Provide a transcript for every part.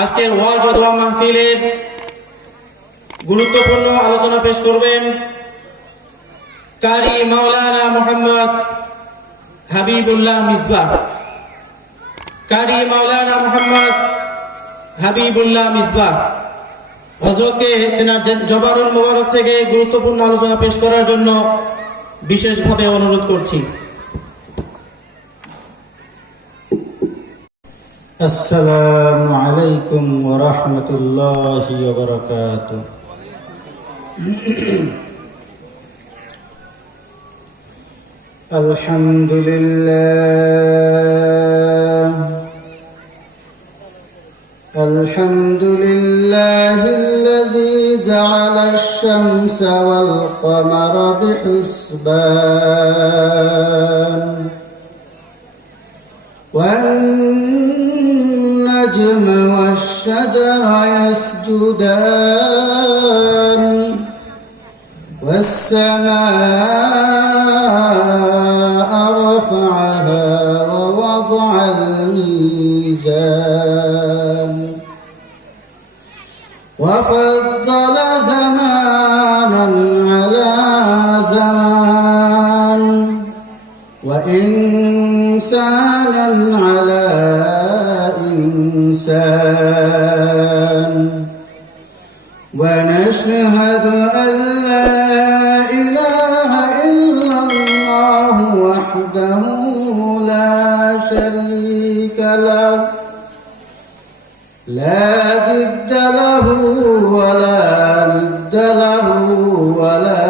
আজকের ওয়াজ ও দোয়া মাহফিলের গুরুত্বপূর্ণ আলোচনা পেশ করবেন কারি মাওলানা মুহাম্মদ হাবিবুল্লাহ মিসবাহ। কারি মাওলানা মুহাম্মদ হাবিবুল্লাহ মিসবাহ হযরতকে তেনার জবানুল মুবারক থেকে গুরুত্বপূর্ণ আলোচনা পেশ করার জন্য বিশেষভাবে অনুরোধ করছি। السلام عليكم ورحمة الله وبركاته. الحمد لله الذي جعل الشمس والقمر بحسبان والنجم والشجر يسجدان والسماء رفعها ووضع الميزان وفضل زمانا على زمان وإنسانا على إنسان ونشهد أن لا إله إلا الله وحده لا شريك له لا ضد له ولا ند له ولا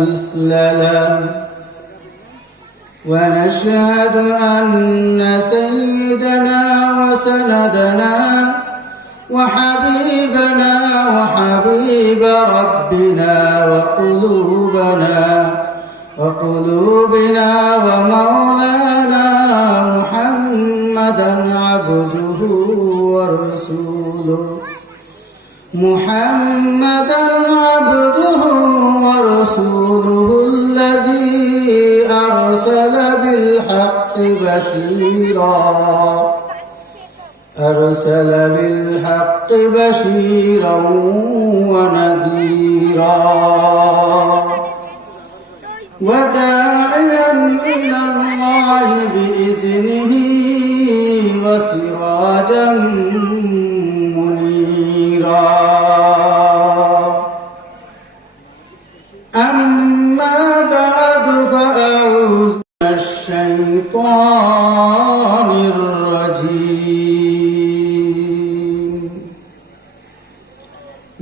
مثل له ونشهد أن سيدنا وسندنا وحبيبنا وحبيب ربنا وقلوبنا ومولانا محمدا عبده ورسوله الذي أرسل بالحق بشيرا ونذيرا وداعيا إلى الله بإذنه وسراجا منيرا. أما بعد فأعوذ من الشيطان الرجيم.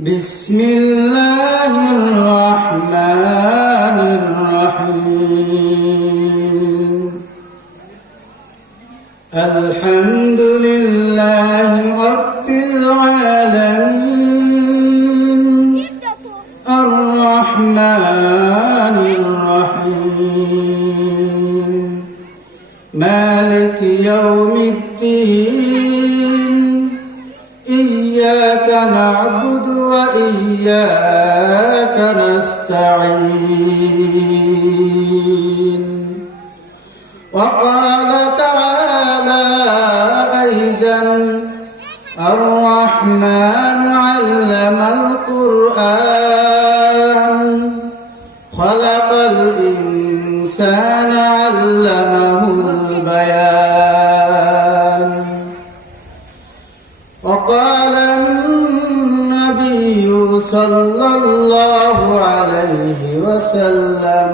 بسم الله الرحمن الرحيم. الحمد لله رب العالمين الرحمن الرحيم مالك يوم الدين إياك نعبد وإياك نستعين. وقال تعالى أيضا الرحمن علم القرآن خلق الإنسان علمه البيان. وقال النبي صلى الله عليه وسلم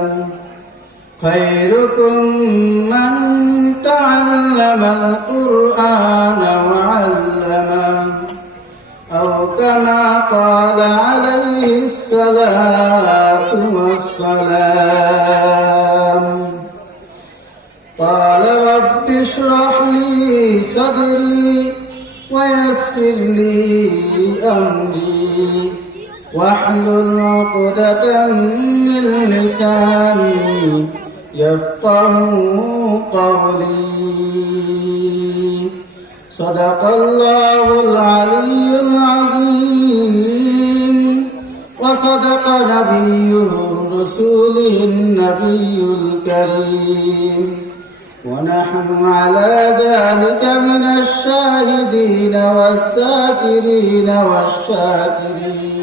خيركم من تعلم القرآن وعلمه أو كما قال عليه الصلاة والسلام. قال رب اشرح لي صدري ويسر لي أمري واحلل عقدة من لساني يفقه قولي. صدق الله العلي العظيم وصدق نبيه رسوله النبي الكريم ونحن على ذلك من الشاهدين والذاكرين والشاكرين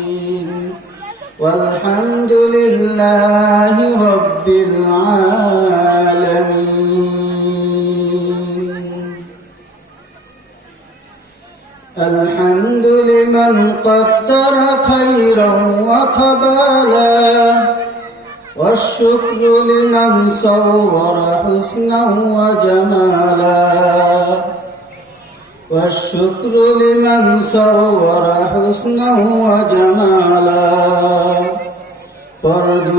والحمد لله رب العالمين. الحمد لمن قدر خيرا وقبالا، والشكر لمن صور حسنا وجمالا، والشكر لمن صور حسنا وجمالا. فرد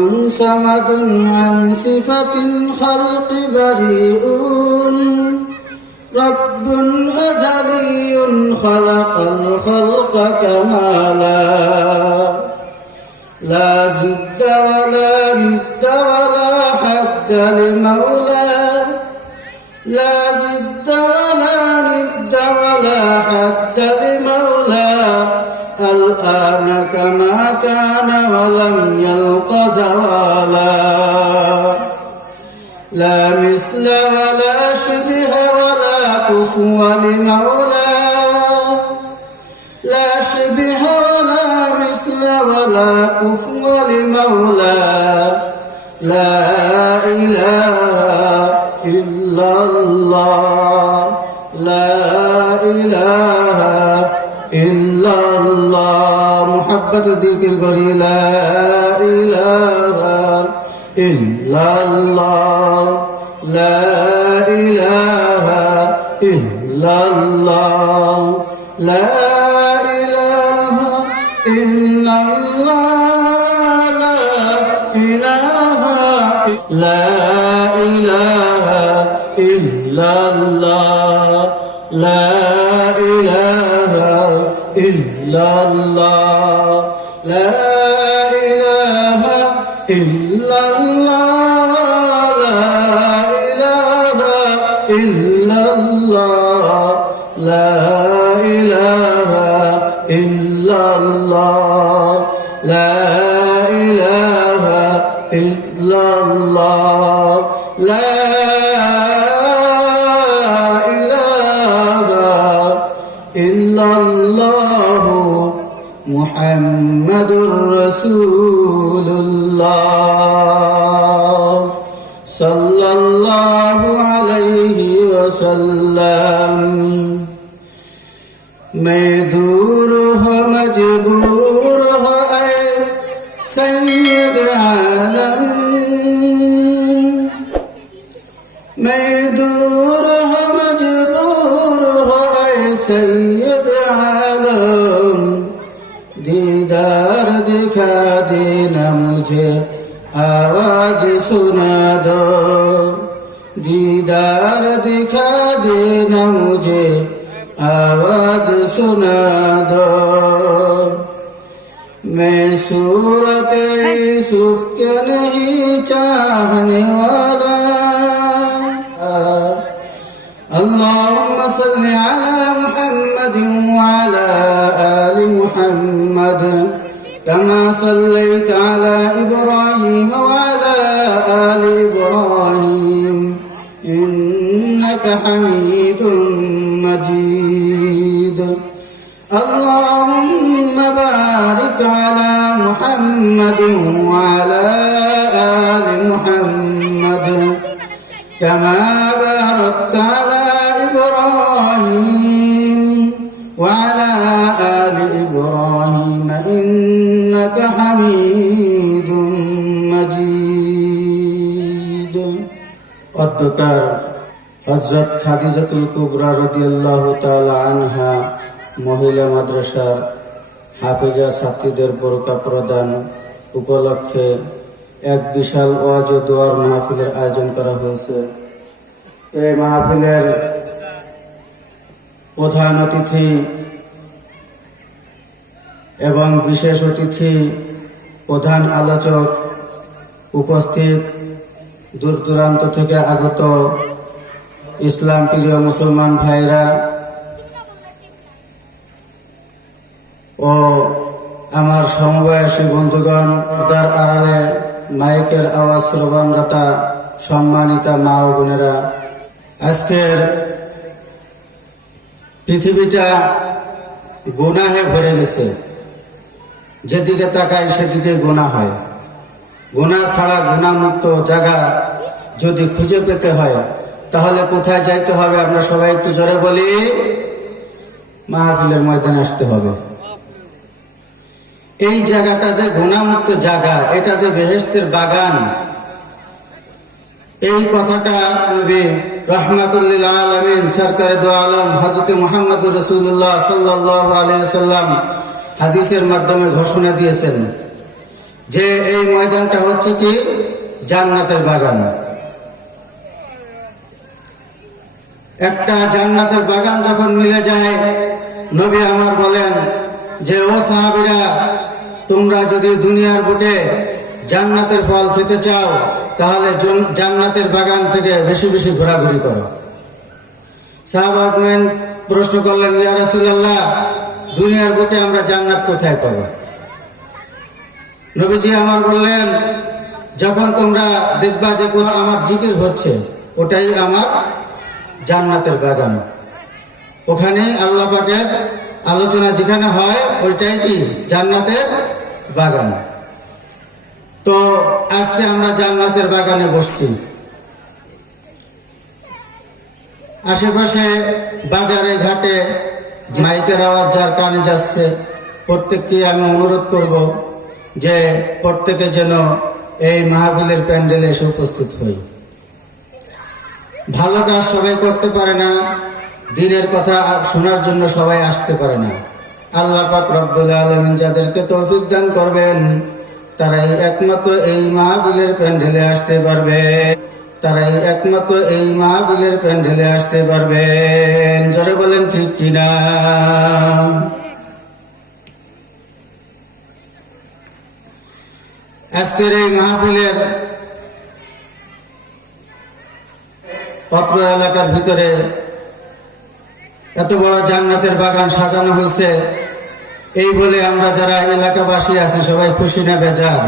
صمد عن صفة الخلق بريء، رب أزلي خلق الخلق كمالا. لا زد ولا ند ولا حد لمولاه، لا زد ولا ند ولا حد لمولاه. الآن كما كان ولم يلق زوالا. لا مثل ولا شبه ولا كفو لمولاه، لا شبه ولا مثل ولا كفو لمولاه. لا إله إلا الله، لا إله إلا الله. محبت ذكر قري لا إله إلا الله، لا إله إلا الله، لا إله إلا الله، لا إله إلا الله، لا إله إلا الله، لا إله إلا الله، لا إله إلا الله، لا إله إلا الله، لا إله إلا الله. محمد رسول الله صلى الله عليه وسلم. मैं दूर हो मजबूर हो ऐ सैयद आलम, मैं दूर हो मजबूर हो ऐ सैयद आलम. दीदार दिखा देना मुझे, आवाज सुना दो. दीदार दिखा देना मुझे, आवाज सुना दो. मैं सूरत यूसुफ के नहीं चाहने वाला. اللهم صل على محمد وعلى آل محمد كما صليت على إبراهيم وعلى آل إبراهيم إنك حميد مجيد. اللهم بارك على محمد وعلى آل محمد كما باركت على إبراهيم وعلى آل إبراهيم إنك حميد مجيد. অধ্যকার হযরত খাদিজাতুল কুবরা রাদিয়াল্লাহু তাআলা আনহা মহিলা মাদ্রাসার হাফেজা ছাত্রীদের বোরকা প্রদান উপলক্ষে এক বিশাল ওয়াজ ও দোয়ার মাহফিলের আয়োজন করা হয়েছে। এই মাহফিলের প্রধান অতিথি এবং বিশেষ অতিথি, প্রধান আলোচক, উপস্থিত দূর দূরান্ত থেকে আগত ইসলাম প্রিয় মুসলমান ভাইরা ও আমার সমবয়সী বন্ধুগণ, পর্দার আড়ালে মাইকের আওয়াজ শ্রবণরতা সম্মানিতা মা ও বোনেরা, আজকের পৃথিবীটা গুনাহে ভরে গেছে, যেদিকে তাকাই সেদিকে গুনাহ হয়। গুনাহ ছাড়া গুনাহমুক্ত জায়গা যদি খুঁজে পেতে হয় তাহলে কোথায় যাইতে হবে? আমরা সবাই একটু জোরে বলি, মাহফিলের ময়দানে আসতে হবে। এই জায়গাটা যে গুনাহমুক্ত জায়গা, এটা যে বেহেশতের বাগান, এই কথাটা নবী রাহমাতুল্লিল আলামিন সরকারে দো আলম হযরত মুহাম্মদুর রাসূলুল্লাহ সাল্লাল্লাহু আলাইহি ওয়াসাল্লাম হাদিসের মাধ্যমে ঘোষণা দিয়েছেন যে এই ময়দানটা হচ্ছে কি জান্নাতের বাগান। একটা জান্নাতের বাগান যখন মিলে যায়, নবী আমার বলেন যে ও সাহাবীরা, তোমরা যদি দুনিয়ার বুকে জান্নাতের ফল খেতে চাও তাহলে জান্নাতের বাগান থেকে বেশি বেশি ঘোরাঘুরি করো। সাহাবাগণ প্রশ্ন করলেন, ইয়া রাসূলুল্লাহ, দুনিয়ার বুকে আমরা জান্নাত কোথায় পাবো? নবীজি আমার বললেন, যখন তোমরা দেখবা যে কোনো আমার জিকির হচ্ছে, ওটাই আমার জান্নাতের বাগান। ওখানে আল্লাহ পাকের আলোচনা যেখানে হয় ওইটাই কি জান্নাতের বাগান। তো আজকে আমরা জান্নাতের বাগানে বসছি। আশেপাশে বাজারে ঘাটে মাইকের আওয়াজ যার কানে যাচ্ছে, প্রত্যেককে আমি অনুরোধ করব যে প্রত্যেকে যেন এই মাহফিলের প্যান্ডেলে এসে উপস্থিত হই। ভালো কাজ সবাই করতে পারে না, দিনের কথা শোনার জন্য সবাই আসতে পারে না। আল্লাহ পাক রব্বুল আলামিন যাদেরকে তৌফিক দান করবেন তারাই একমাত্র এই মাহফিলের প্যান্ডেলে আসতে পারবে, তারাই একমাত্র এই মাহফিলের প্যান্ডেলে আসতে পারবেন। জোরে বলেন ঠিক কিনা? আজকের এই মাহফিলের পত্র এলাকার ভিতরে এত বড় জান্নাতের বাগান সাজানো হয়েছে, এই বলে আমরা যারা এলাকাবাসী আছি সবাই খুশি না বেজার?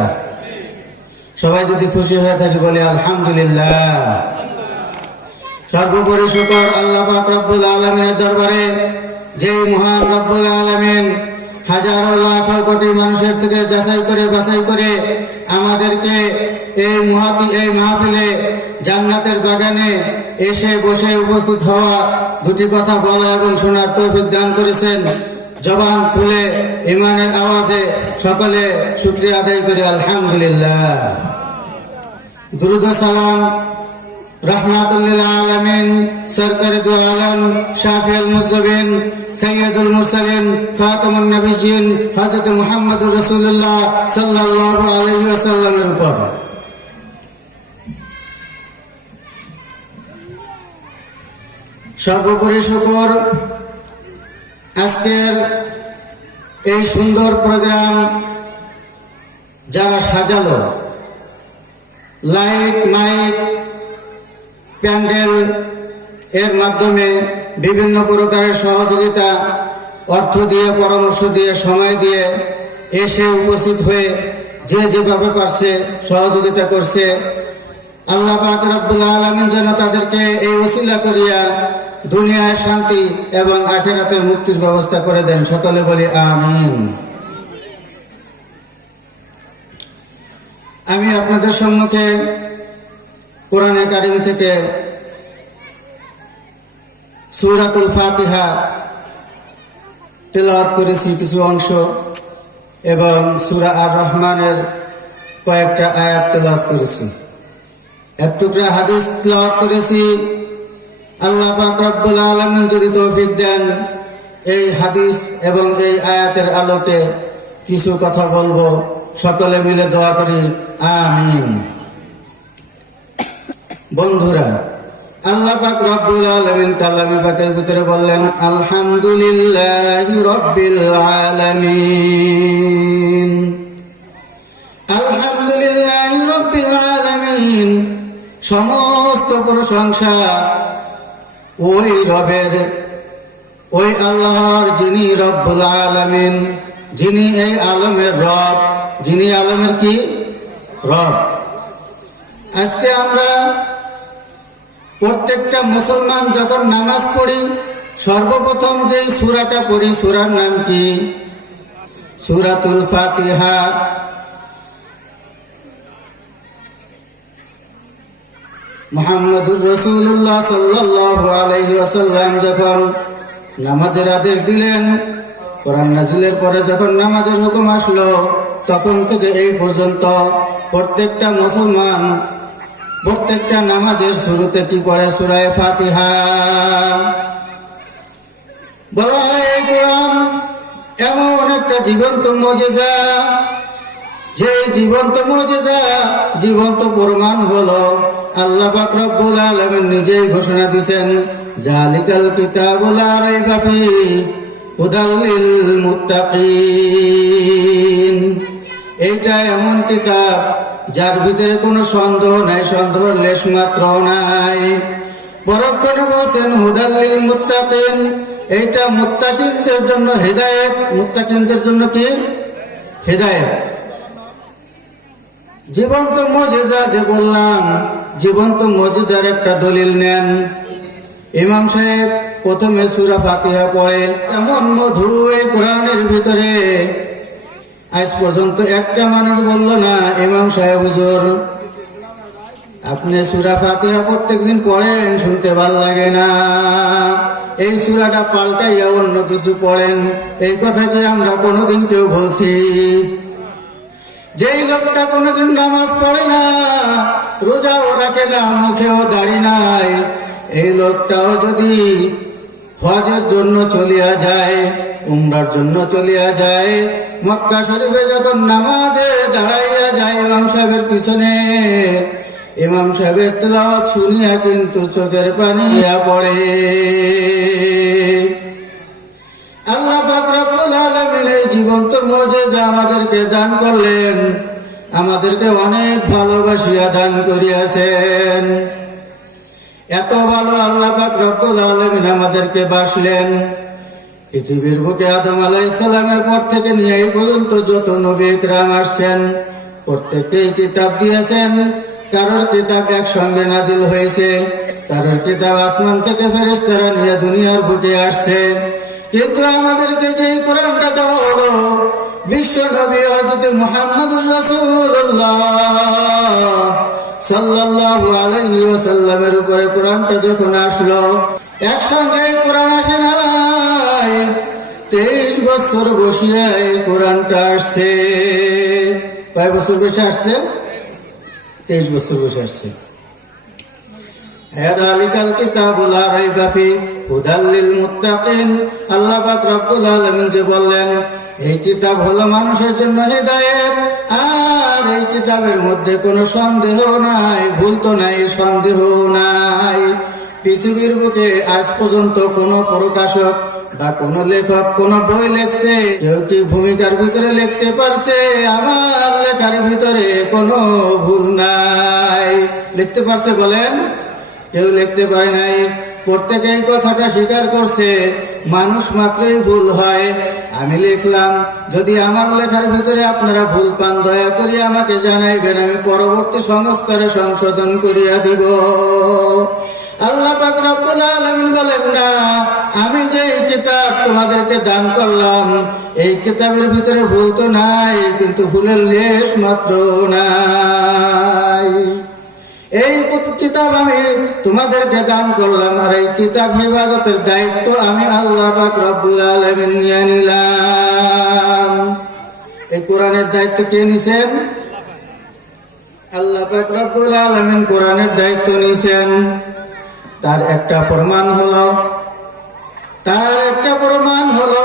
সবাই যদি খুশি হয়ে থাকি বলে আলহামদুলিল্লাহ। সর্বোপরি শুকর আল্লাহ পাক রব্বুল আলামিনের দরবারে, যে মহান রব্বুল আলামিন হাজারো লাখ কোটি মানুষের থেকে যাচাই করে বাছাই করে আমাদেরকে এই মাহফিলে জান্নাতের বাগানে এসে বসে উপস্থিত হওয়া, দুটি কথা বলা এবং শোনার তৌফিক দান করেছেন। জবান খুলে ইমানের আওয়াজে সকলে শুকরিয়া আদায় করি আলহামদুলিল্লাহ। দুরূদ ও সালাম রাহমাতুল্লিল আলামিন সরকারে দো আলম শাফিউল মুযযিবিন সাইয়্যিদুল মুরসালিন খাতামুন নবিয়্যিন হযরত মুহাম্মদুর রাসূলুল্লাহ সাল্লাল্লাহু আলাইহি ওয়াসাল্লামের উপর। সর্বোপরি শুকর আজকের এই সুন্দর প্রোগ্রাম যারা সাজালো, লাইট মাইক প্যান্ডেল এর মাধ্যমে বিভিন্ন প্রকারের সহযোগিতা, অর্থ দিয়ে, পরামর্শ দিয়ে, সময় দিয়ে এসে উপস্থিত হয়ে যে যেভাবে পারছে সহযোগিতা করছে। আল্লাহ পাক রব্বুল আলামিন যেন তাদেরকে এই ওসিলা করিয়া দুনিয়ায় শান্তি এবং আখিরাতের মুক্তির ব্যবস্থা করে দেন। সকলে বলি আমিন। আমি আপনাদের সম্মুখে কোরআনে কারীম থেকে সূরাতুল ফাতিহা তেলাওয়াত করেছি কিছু অংশ, এবং সূরা আর রহমানের কয়েকটা আয়াত তেলাওয়াত করেছি, এক টুকরা হাদিস তেলাওয়াত করেছি। আল্লাহ পাক রব্বুল আলামিন যদি তৌফিক দেন, এই হাদিস এবং এই আয়াতের আলোকে কিছু কথা বলবো। সকলে মিলে দোয়া করি আমিন। বন্ধুরা, আল্লাহ পাক রব্বুল আলামিন কালামে পাকের ভিতরে বললেন আলহামদুলিল্লাহি রাব্বিল আলামিন। আলহামদুলিল্লাহি রাব্বিল আলামিন, সমস্ত প্রশংসা ওই রবের, ওই আল্লাহর, যিনি রব্বুল আলামিন, যিনি এই আলমের রব, যিনি আলমের কি রব। আজকে আমরা প্রত্যেকটা মুসলমান যখন নামাজ পড়ি সর্বপ্রথম যে সূরাটা পড়ি সূরার নাম কি? সূরাতুল ফাতিহা। মুহাম্মদুর রাসূলুল্লাহ সাল্লাল্লাহু আলাইহি ওয়াসাল্লাম যখন নামাজের আদেশ দিলেন, কোরআন নাজিলের পরে যখন নামাজের হুকুম আসলো, তখন থেকে এই পর্যন্ত প্রত্যেকটা মুসলমান প্রত্যেকটা নামাজের শুরুতে কি পড়ে? সূরা ফাতিহা। বলা হয় এই কোরআন এমন একটা জীবন্ত মুজিজা, যে জীবন্ত মুজিজা, জীবন্ত প্রমাণ হলো আল্লাহ পাক রব্বুল আলামিন নিজেই ঘোষণা দিয়েছেন, জালিকাল কিতাবু লা রাইবা ফীহি হুদাল লিল মুত্তাকিন। এইটা এমন কিতাব যার ভিতরে কোনো সন্দেহ নাই, সন্দেহের লেশ মাত্র নাই। পরক্ষণে বলছেন হুদাল লিল মুত্তাকিন, এইটা মুত্তাকিনদের জন্য হেদায়েত। মুত্তাকিনদের জন্য কি? হেদায়েত। জীবন্ত মুজিজা যে বললাম, জীবন্ত মুজিজার একটা দলিল নেন। ইমাম সাহেব প্রথমে সূরা ফাতিহা পড়ে, এমন মধু এই কোরআনের ভিতরে আজ পর্যন্ত একটা মানুষ বলল না, ইমাম সাহেব হুজুর আপনি সূরা ফাতিহা প্রত্যেকদিন পড়েন, শুনতে ভালো লাগে না, এই সূরাটা পাল্টাইয়া অন্য কিছু পড়েন। এই কথা কি আমরা কোনোদিন কেউ বলছি? যেই লোকটা কোনোদিন নামাজ পড়ে না, রোজাও রাখে না, মুখেও দাড়ি নাই, এই লোকটাও যদি হজের জন্য চলিয়া যায়, উমরার জন্য চলিয়া যায়, মক্কা শরীফে যখন নামাজে দাঁড়াইয়া যায় ইমাম সাহেবের পিছনে, ইমাম সাহেবের তেলাওয়াত শুনিয়া কিন্তু চোখের পানি পড়ে। আল্লাহ পাক রব্বুল আলামিন এই জীবন্ত মুজিজা আমাদেরকে দান করলেন, আমাদেরকে অনেক ভালোবাসিয়া দান করিয়াছেন। এত ভালো আল্লাহ পাক রব্বুল আলামিন আমাদেরকে বাসলেন। পৃথিবীর বুকে আদম আলাইহিস সালামের পর থেকে নিয়ে এই পর্যন্ত যত নবী ইকরাম আসছেন, প্রত্যেককেই কিতাব দিয়েছেন। কারোর কিতাব একসঙ্গে নাজিল হয়েছে, কারোর কিতাব আসমান থেকে ফেরেশতারা নিয়ে দুনিয়ার বুকে আসছে। কিন্তু আমাদেরকে যে কোরআনটা দেওয়া হলো, বিশ্ব নবী হযরত মুহাম্মদুর রাসূলুল্লাহ সাল্লাল্লাহু আলাইহি ওয়াসাল্লামের উপরে কোরআনটা যখন আসলো, একসঙ্গে কোরআন আসে নাই, 23 বছর বসিয়া এই কোরআনটা আসছে। কয় বছর বসে আসছে? 23 বছর বসে আসছে। যালিকাল কিতাবু লা রাইবা ফীহি হুদাল লিল মুত্তাকিন। আল্লাহ পাক রব্বুল আলামিন যে বললেন এই কিতাব হলো মানুষের জন্য হেদায়েত, আর এই কিতাবের মধ্যে কোনো সন্দেহ নাই, ভুল তো নাই, সন্দেহ নাই। পৃথিবীর বুকে আজ পর্যন্ত কোনো প্রকাশক বা কোন লেখক কোন বই লেখছে, কেউ কি ভূমিকার ভিতরে লিখতে পারছে আমার লেখার ভিতরে কোনো ভুল নাই? লিখতে পারছে বলেন? কেউ লিখতে পারে নাই। প্রত্যেকে এই কথাটা স্বীকার করছে, মানুষ মাত্রই ভুল হয়। আমি লিখলাম, যদি আমার লেখার ভিতরে আপনারা ভুল পান দয়া করে আমাকে জানাইবেন, আমি পরবর্তী সংস্কারে সংশোধন করিয়া দিব। আল্লাহ পাক রব্বুল আলামিন বলেন না, আমি যে কিতাব তোমাদেরকে দান করলাম এই কিতাবের ভিতরে ভুল তো নাই, কিন্তু ভুলের লেশ মাত্র নাই। এই কিতাব আমি তোমাদেরকে দান করলাম, আর এই কিতাব হেফাজতের দায়িত্ব আমি আল্লাহ পাক রব্বুল আলামিন নিয়ে নিলাম। এই কোরআনের দায়িত্ব কে নিছেন? আল্লাহ পাক রব্বুল আলামিন কোরআনের দায়িত্ব নিছেন। তার একটা প্রমাণ হলো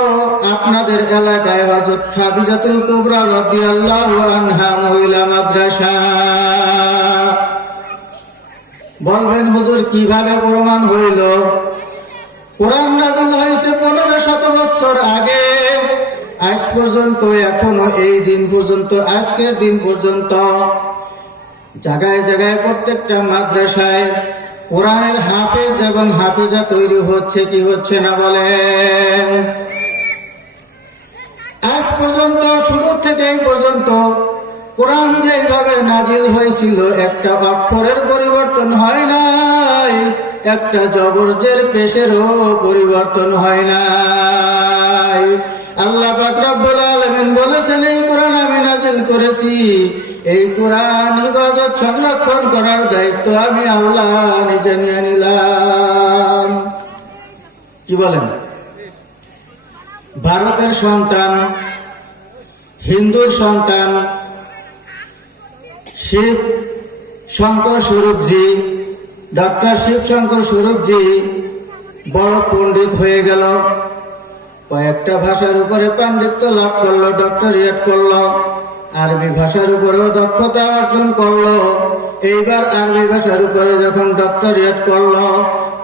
আপনাদের এলাকায় হযরত খাদিজাতুল কুবরা রাদিয়াল্লাহু আনহা মহিলা মাদ্রাসা। বলবেন হুজুর কিভাবে প্রমাণ হইল? কোরআন নাযিল হয়েছে 1500 বছর আগে, আজ পর্যন্ত, এখনো এই দিন পর্যন্ত, আজকের দিন পর্যন্ত জায়গায় জায়গায় প্রত্যেকটা মাদ্রাসায় কোরআনের হাফেজ এবং হাফেজা তৈরি হচ্ছে কি হচ্ছে না বলেন? আজ পর্যন্ত, শুরু থেকে এই পর্যন্ত কোরআন যেভাবে নাজিল হয়েছিল একটা অক্ষরের পরিবর্তন হয় নাই। একটা জবরজের পেশেরও পরিবর্তন হয় নাই। আল্লাহ পাক রব্বুল আলামিন বলেছেন, এই কোরআন আমি নাযিল করেছি, এই কোরআন ইবাদত সংরক্ষণ করার দায়িত্ব আমি আল্লাহ নিজে নিয়ে নিলাম। কি বলেন? ভারতের সন্তান, হিন্দুর সন্তান শিব শঙ্কর স্বরূপজি, ডক্টর শিব শঙ্কর স্বরূপজি বড় পণ্ডিত হয়ে গেল, কয়েকটা ভাষার উপরে পাণ্ডিত্য লাভ করলো, ডক্টরিয়েট করলো, আরবি ভাষার উপরেও দক্ষতা অর্জন করলো। এইবার আরবি ভাষার উপরে যখন ডক্টরিয়েট করলো,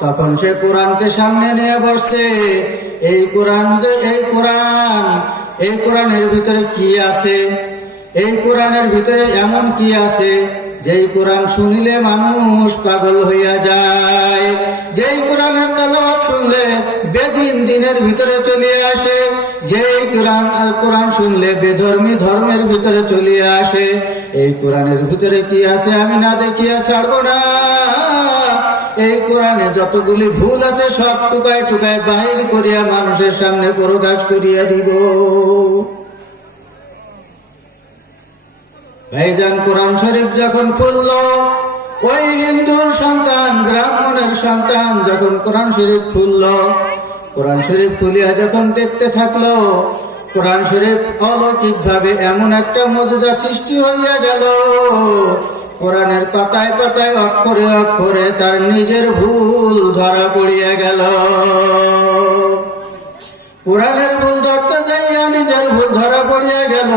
তখন সে কোরআনকে সামনে নিয়ে বসছে। এই কোরআনের ভিতরে কি আছে? এই কোরআনের ভিতরে এমন কি আছে যেই কোরআন শুনিলে মানুষ পাগল হইয়া যায়, যেই কোরআনের তেলাওয়াত শুনলে বেদিন দিনের ভিতরে চলে আসে, যেই কোরআন শুনলে বেধর্মী ধর্মের ভিতরে চলে আসে। এই কোরআনের ভিতরে কি আছে আমি না দেখিয়া ছাড়বো না। এই কোরআনে যতগুলি ভুল আছে সব টুকায় টুকায় বাহির করিয়া মানুষের সামনে প্রকাশ করিয়া দিব। ভাইজান, কোরআন শরীফ যখন খুলল, ওই হিন্দুর সন্তান, ব্রাহ্মণের সন্তান যখন কোরআন শরীফ খুলল, কোরআন শরীফ খুলিয়া যখন দেখতে থাকলো, কোরআন শরীফ অলৌকিক ভাবে এমন একটা মজুজা সৃষ্টি হইয়া গেল। কোরআনের পাতায় পাতায় অক্ষরে অক্ষরে তার নিজের ভুল ধরা পড়িয়া গেল। কোরআনের ভুল ধরতে যাইয়া নিজের ভুল ধরা পড়িয়া গেল।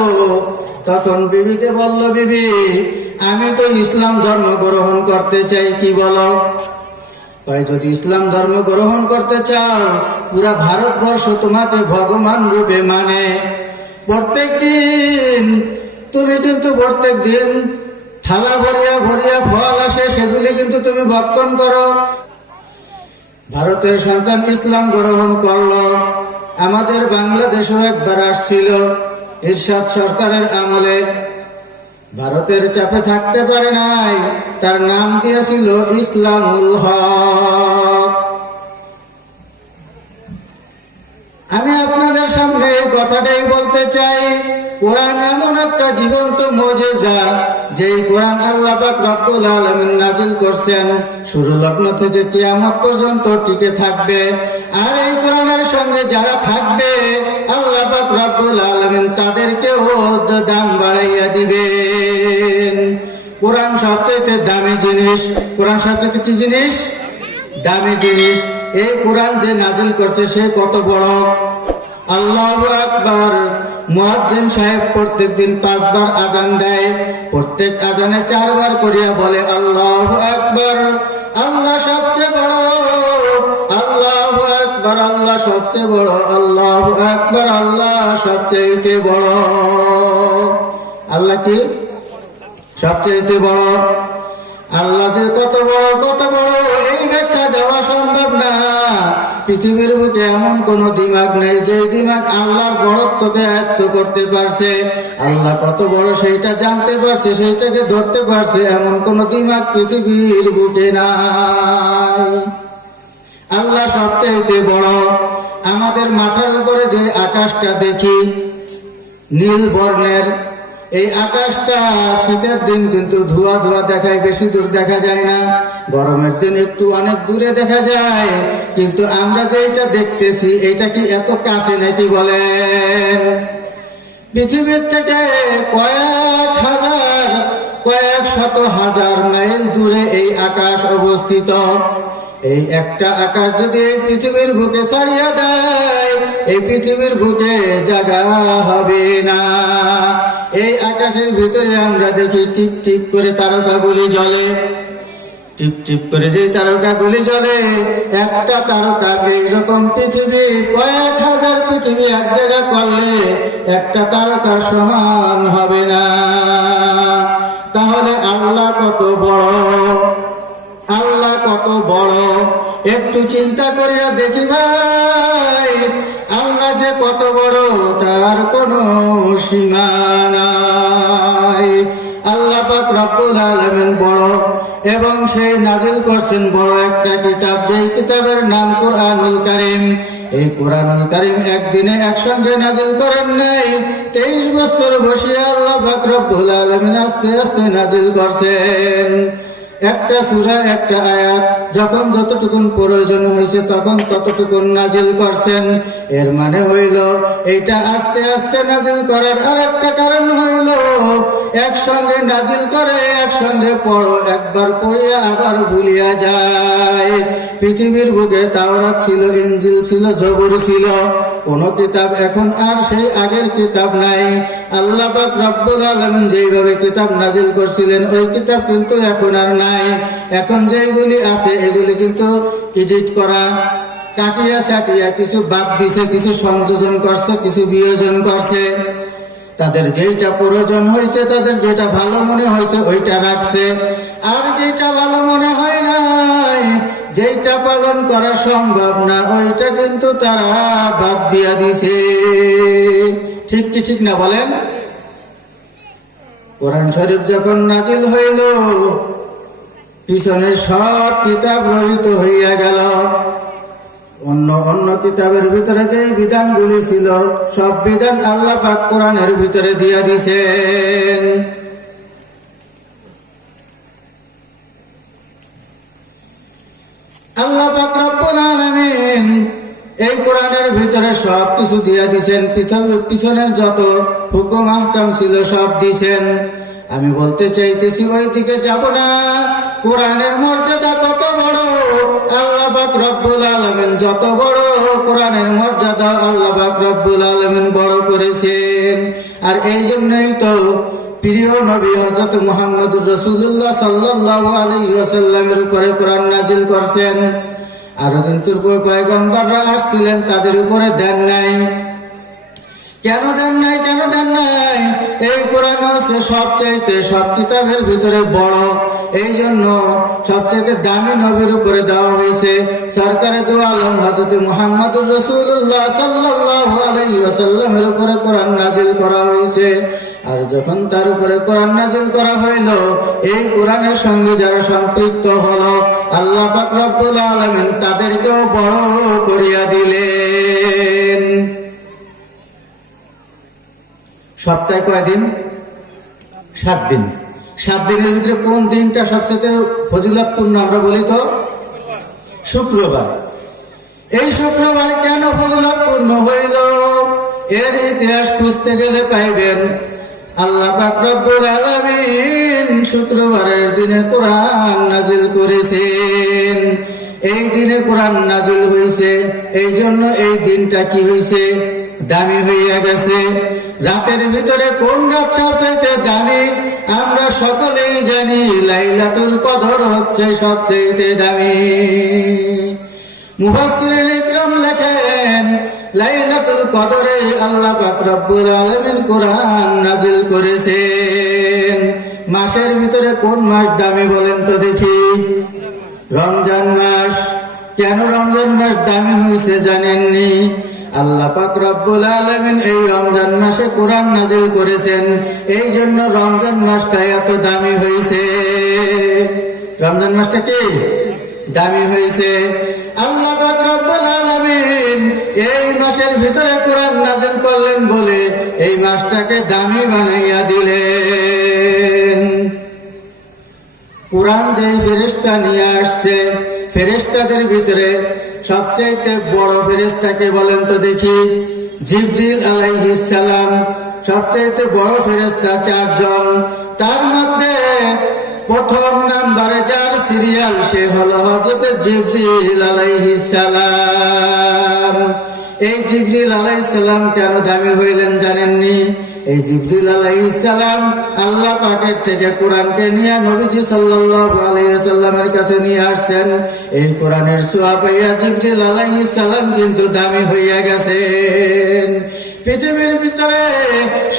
তখন বিবিকে বলল, বিবি আমি তো ইসলাম ধর্ম গ্রহণ করতে চাই, কি বলো? যদি ইসলাম ধর্ম গ্রহণ করতে চাও, পুরা ভারতবর্ষ তোমাকে ভগবান রূপে মানে। প্রত্যেক দিন থালা ভরিয়া ভরিয়া ফল আসে, সেগুলি কিন্তু তুমি ভক্ষণ করো। ভারতের সন্তান ইসলাম গ্রহণ করলো। আমাদের বাংলাদেশেও একবার আসছিল এরশাদ সরকারের আমলে, ভারতের চাপে থাকতে পারে নাই, তার নাম দিয়েছিল ইসলামুল হক। আমি আপনাদের সামনে এই কথাটাই বলতে চাই, কোরআন এমন একটা জীবন্ত মুজিজা, যেই কোরআন আল্লাহ পাক রব্বুল আলামিন নাযিল করছেন, শুরু লগ্ন থেকে কিয়ামত পর্যন্ত টিকে থাকবে। আর এই কোরআনের সঙ্গে যারা থাকবে, আল্লাহ পাক রব্বুল আলামিন তাদেরকেও দাম বাড়াইয়া দিবেন। কোরআন সবচেয়ে দামি জিনিস। কোরআন সবচেয়ে কি জিনিস? দামি জিনিস। এই কোরআন যে নাযিল করছে সে কত বড়! আল্লাহু আকবার। মুয়াজ্জিন সাহেব প্রত্যেক দিন 5 বার আজান দেয়, প্রত্যেক আজানে 4 বার করিয়া বলে আল্লাহু আকবার, আল্লাহ সবচেয়ে বড়, আল্লাহু আকবার, আল্লাহ সবচেয়ে বড়, আল্লাহু আকবার, আল্লাহ সবচেয়ে বড়। আল্লাহ কি সবচেয়ে বড়? আল্লাহ যে কত বড় কত বড় এই ব্যাখ্যা দেওয়া সম্ভব না। পৃথিবীর বুকে এমন কোন দিমাগ নেই যে দিমাগ আল্লাহর বড়ত্বকে আয়ত্ত করতে পারছে। আল্লাহ কত বড় সেইটা জানতে পারছে, সেইটাকে ধরতে পারছে, এমন কোন দিমাগ পৃথিবীর বুকে নাই। আল্লাহ সবচেয়ে বড়। আমাদের মাথার উপরে যে আকাশটা দেখি নীল বর্ণের, এই আকাশটা শীতের দিন কিন্তু ধোয়া ধোয়া দেখায়, বেশি দূর দেখা যায় না। গরমের দিন একটু অনেক দূরে দেখা যায়, কিন্তু আমরা যেটা দেখতেছি এটা কি এত কাছে নাকি বলেন? পৃথিবীর থেকে কয়েক শত হাজার মাইল দূরে এই আকাশ অবস্থিত। এই একটা আকাশ যদি এই পৃথিবীর বুকে ছাড়িয়ে দেয়, এই পৃথিবীর বুকে জায়গা হবে না। এই আকাশের ভিতরে আমরা দেখি টিপ টিপ করে তারকাগুলি জ্বলে, টিপ টিপ করে যে তারকাগুলি জ্বলে, একটা তারকা এইরকম পৃথিবী কয়েক হাজার পৃথিবী এক জায়গা করলে একটা তারকার সমান হবে না। তাহলে আল্লাহ কত বড়, আল্লাহ কত বড়! একটু চিন্তা করিয়া দেখি ভাই, আল্লাহ যে কত বড় তার কোনো সীমা নাই। আল্লাহ পাক রব্বুল আলামিন বড়। এবং সেই নাজিল করছেন বড় একটা কিতাব, যেই কিতাবের নাম কুরআনুল কারীম। এই কুরআনুল কারীম একদিনে একসঙ্গে নাজিল করেন নাই, 23 বছর বসিয়ে আল্লাহ পাক রব্বুল আলামিন আস্তে আস্তে নাজিল করছেন। একটা সূরা, একটা আয়াত যখন যতটুকুন প্রয়োজন হয়েছে তখন ততটুকুন নাজিল করছেন। এর মানে হইল এইটা আস্তে আস্তে নাজিল করার আর একটা কারণ হইল একসঙ্গে নাজিল করে একসঙ্গে পড়ো, একবার পড়িয়া আবার ভুলিয়া যায়। পৃথিবীর বুকে তাওরাত ছিল, ইনজিল ছিল, জবুর ছিল, কোন কিতাব এখন আর সেই আগের কিতাব নাই। আল্লাহ পাক রব্বুল আলামিন যেইভাবে কিতাব নাজিল করছিলেন ওই কিতাব কিন্তু এখন আর নাই। এখন যেগুলি আছে এগুলি কিন্তু এডিট করা, কাটিয়া সাটিয়া কিছু বাদ দিছে, কিছু সংযোজন করছে, কিছু বিয়োজন করছে। তাদের যেটা প্রয়োজন হয়েছে, তাদের যেটা ভালো মনে হয়েছে ওইটা রাখছে, আর যেটা ভালো মনে হয় নাই, যেটা পালন করা সম্ভব না ওইটা কিন্তু তারা বাদ দিয়া দিছে। ঠিক কি ঠিক না বলেন? কোরআন শরীফ যখন নাজিল হইল পিছনের সব কিতাব রহিত হইয়া গেল। অন্য অন্য কিতাবের ভিতরে যে বিধানগুলি ছিল সব বিধান আল্লাহ পাক কোরআনের ভিতরে দিয়া দিছেন। আল্লাহ পাক রব্বুল আলামিন এই কোরআনের ভিতরে সব কিছু দিয়া দিছেন, পিছনের যত হুকুম আহকাম ছিল সব দিছেন। আমি বলতে চাইতেছি ওই দিকে যাব না। কোরআনের মর্যাদা কত বড়, আল্লাহ পাক রব্বুল আলামিন যত বড়, কোরআনের মর্যাদা আল্লাহ পাক রব্বুল আলামিন বড় করেছেন। আর এই জন্যই তো প্রিয় নবী হযরত মুহাম্মদুর রাসূলুল্লাহ সাল্লাল্লাহু আলাইহি ওয়াসাল্লামের উপরে কোরআন নাজিল করছেন। আরো কিন্তু পয়গম্বররা আসছিলেন, তাদের উপরে দেন নাই। কেন দেন নাই? কেন দেন নাই? এই কোরআন হচ্ছে সবচাইতে সব কিতাবের ভিতরে বড়, এই জন্য সবচাইতে দামি নবীর উপরে দেওয়া হয়েছে। সরকারে দু আলম হযরত মুহাম্মদুর রাসূলুল্লাহ সাল্লাল্লাহু আলাইহি ওয়াসাল্লামের উপরে কোরআন নাজিল করা হয়েছে। আর যখন তার উপরে কোরআন নাজিল করা হইল, এই কোরআনের সঙ্গে যারা সম্পৃক্ত হলো আল্লাহ পাক রব্বুল আলামিন তাদেরকেও বড় করিয়া দিলেন। সপ্তাহে কয়দিন? 7 দিন। 7 দিনের ভিতরে কোন দিনটা সবচেয়ে ফজিলতপূর্ণ আমরা বলি তো? শুক্রবার। এই শুক্রবার কেন ফজিলতপূর্ণ হইল? এর ইতিহাস খুঁজতে গেলে পাইবেন আল্লাহ পাক রব্বুল আলামিন শুক্রবারের দিনে কোরআন নাজিল করেছেন। এই দিনে কোরআন নাজিল হয়েছে, এই জন্য এই দিনটা কি হয়েছে? দামি হইয়া গেছে। রাতের ভিতরে কোন রাত সবচেয়ে দামি? আমরা সকলেই জানি লাইলাতুল কদর হচ্ছে সবচেয়ে দামি। মুফাসসিরিন ইকরাম লেখেন লাইলাতুল কদরে আল্লাহ পাক রব্বুল আলামিন কোরআন নাজিল করেছেন। মাসের ভিতরে কোন মাস দামি বলেন তো দেখি? রমজান মাস। কেন রমজান মাস দামি হয়েছে জানেননি? আল্লাহ পাক রব্বুল আলামিন এই রমজান মাসে কোরআন নাজিল করেছেন, এই জন্য রমজান মাসটা এত দামি হয়েছে। রমজান মাসটা কি দামি হয়েছে? আল্লাহ পাক রব্বুল আলামিন এই মাসের ভিতরে কোরআন নাজিল করলেন বলে এই মাসটাকে দামি বানাইয়া দিলেন। কোরআন যেই ফেরেশতা নিয়ে আসছে, ফেরেশতাদের ভিতরে সবচাইতে বড় ফেরেশতাকে বলেন তো দেখি? জিবরিল আলাইহিস সালাম। সবচাইতে বড় ফেরেশতা 4 জন। তার মধ্যে প্রথম নাম্বারে যার সিরিয়াল সে হলো হযরত জিবরিল আলাইহিস সালাম। এই জিবরিল আলাইহিস সালাম কেন দামি হইলেন জানেননি? এই জিবরিল আলাইহিস সালাম আল্লাহ পাকের থেকে কোরআনকে নিয়ে নবীজি সাল্লাল্লাহু আলাইহি ওয়াসাল্লামের কাছে নিয়ে আসছেন। এই কোরআনের ছোঁয়া পাইয়া জিবরিল আলাইহিস সালাম কিন্তু দামি হইয়া গেছেন। পৃথিবীর ভিতরে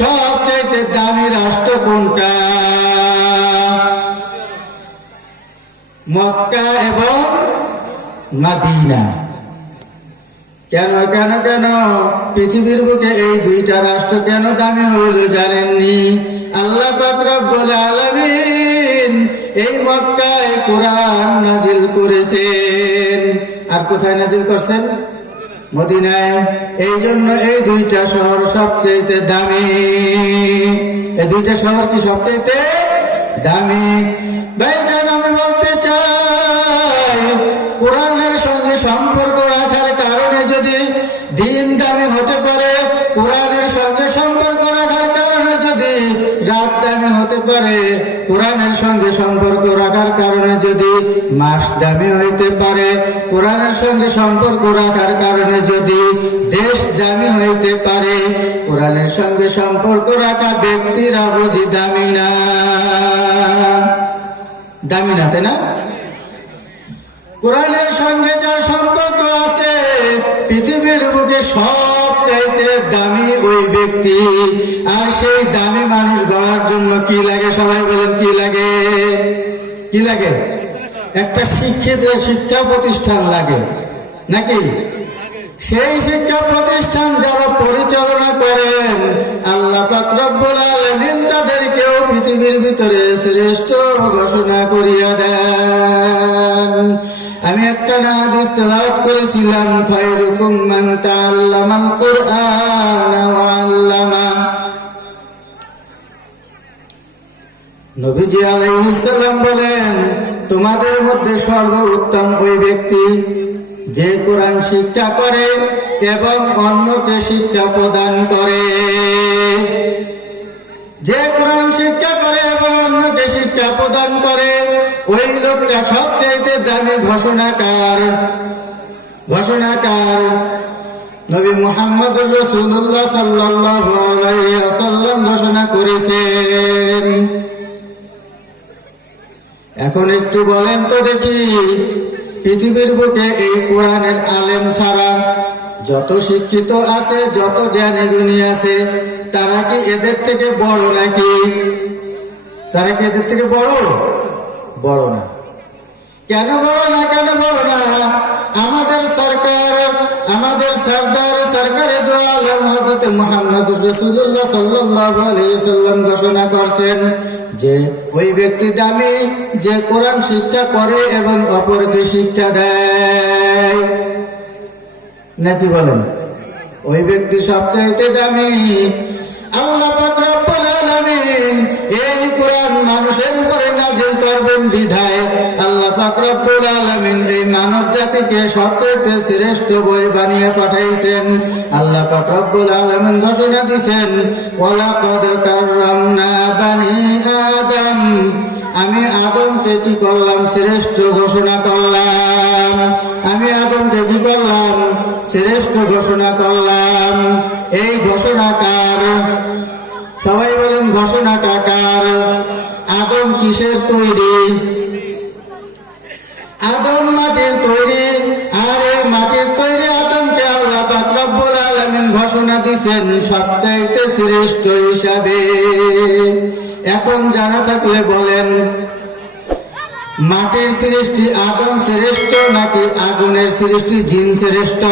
সবচেয়ে দামি রাষ্ট্র কোনটা? মক্কা এবং মদিনা। কেন কেন কেন পৃথিবীর বুকে এই দুইটা রাষ্ট্র কেন দামি হইল জানেননি? আল্লাহ পাক রব্বুল আলামিন এই মক্কায় কোরআন নাজিল করেছেন। আর কোথায় নাজিল করছেন? মদিনায়। এই জন্য এই দুইটা শহর সবচেয়ে দামি। এই দুইটা শহর কি সবচেয়ে দামি? ভাইজান, আমি বলতে চাই, কোরআনের সঙ্গে সম্পর্ক রাখার কারণে যদি দিন দামি হতে পারে, কোরআনের সঙ্গে সম্পর্ক রাখার কারণে যদি রাত দামি হতে পারে, কোরআনের সঙ্গে সম্পর্ক রাখার কারণে যদি মাস দামি হইতে পারে, কোরআনের সঙ্গে সম্পর্ক রাখার কারণে যদি দেশ দামি হইতে পারে, কোরআনের সঙ্গে সম্পর্ক রাখা ব্যক্তিরা বুঝি দামি না? দামি না, তাই না? কোরআনের সঙ্গে যার সম্পর্ক আছে, পৃথিবীর বুকে সবচাইতে দামি ওই ব্যক্তি। আর সেই দামি মানুষ গড়ার জন্য কি লাগে? সবাই বলেন, কি লাগে? কি লাগে? একটা শিক্ষা প্রতিষ্ঠান লাগে নাকি? সেই শিক্ষা প্রতিষ্ঠান যারা পরিচালনা করেন, আল্লাহ পাক রব্বুল আলামিন তাদেরকেও পৃথিবীর ভিতরে শ্রেষ্ঠ ঘোষণা করিয়া দেন। আমি একটা হাদিস তেলাওয়াত করেছিলাম, খায়রুকুম মান তাআল্লামাল কুরআন ওয়া আল্লামা। নবীজি আলাইহিস সালাম বলেন, তোমাদের মধ্যে সর্বোত্তম ওই ব্যক্তি যে কোরআন শিক্ষা করে এবং অন্যকে শিক্ষা প্রদান করে। যে কোরআন শিক্ষা করে এবং অন্যকে শিক্ষা প্রদান করে, ওই লোকটা সবচাইতে দামি ঘোষণাকার। নবী মুহাম্মদুর রাসূলুল্লাহ সাল্লাল্লাহু আলাইহি ওয়াসাল্লাম ঘোষণা করেছেন। এখন একটু বলেন তো দেখি, পৃথিবীর বুকে এই কোরআনের আলেম ছাড়া যত শিক্ষিত আছে, যত জ্ঞানী গুণী আছে, তারা কি এদের থেকে বড় নাকি? তারা কি এদের থেকে বড়? বড় না। কেন বড় না? আমাদের সরকার, আমাদের সরকারে দো আলম হযরত মুহাম্মদুর রাসূলুল্লাহ সাল্লাল্লাহু আলাইহি ওয়াসাল্লাম ঘোষণা করছেন যে ওই ব্যক্তি দামি যে কোরআন শিক্ষা করে এবং অপরকে শিক্ষা দেয়। নাকি বলেন? ওই ব্যক্তি সবচাইতে দামি। আল্লাহ পাক রব্বুল আলামিন এই কোরআন মানুষের উপরে নাযিল করবেন বিধায় আল্লাহ পাক রব্বুল আলামিন এই মানব জাতিকে সবচাইতে শ্রেষ্ঠ বই বানিয়ে পাঠাইছেন। আল্লাহ পাক রব্বুল আলামিন ঘোষণা দিয়েছেন, ওয়ালাকাদ কাররামনা বানি আদম। আমি আদমকে কি করলাম? শ্রেষ্ঠ ঘোষণা করলাম। আমি আদমকে কি করলাম? শ্রেষ্ঠ ঘোষণা করলাম। এই ঘোষণাকার, সবাই বলেন ঘোষণাটা কার? আদম কিসের তৈরি? আদম মাটির তৈরি। আর এই মাটির তৈরি আদমকে আল্লাহ পাক রব্বুল আলামিন ঘোষণা দিয়েছেন সবচাইতে শ্রেষ্ঠ হিসাবে। এখন জানা থাকলে বলেন, মাটির সৃষ্টি আদম শ্রেষ্ঠ নাকি আগুনের সৃষ্টি জিন শ্রেষ্ঠ?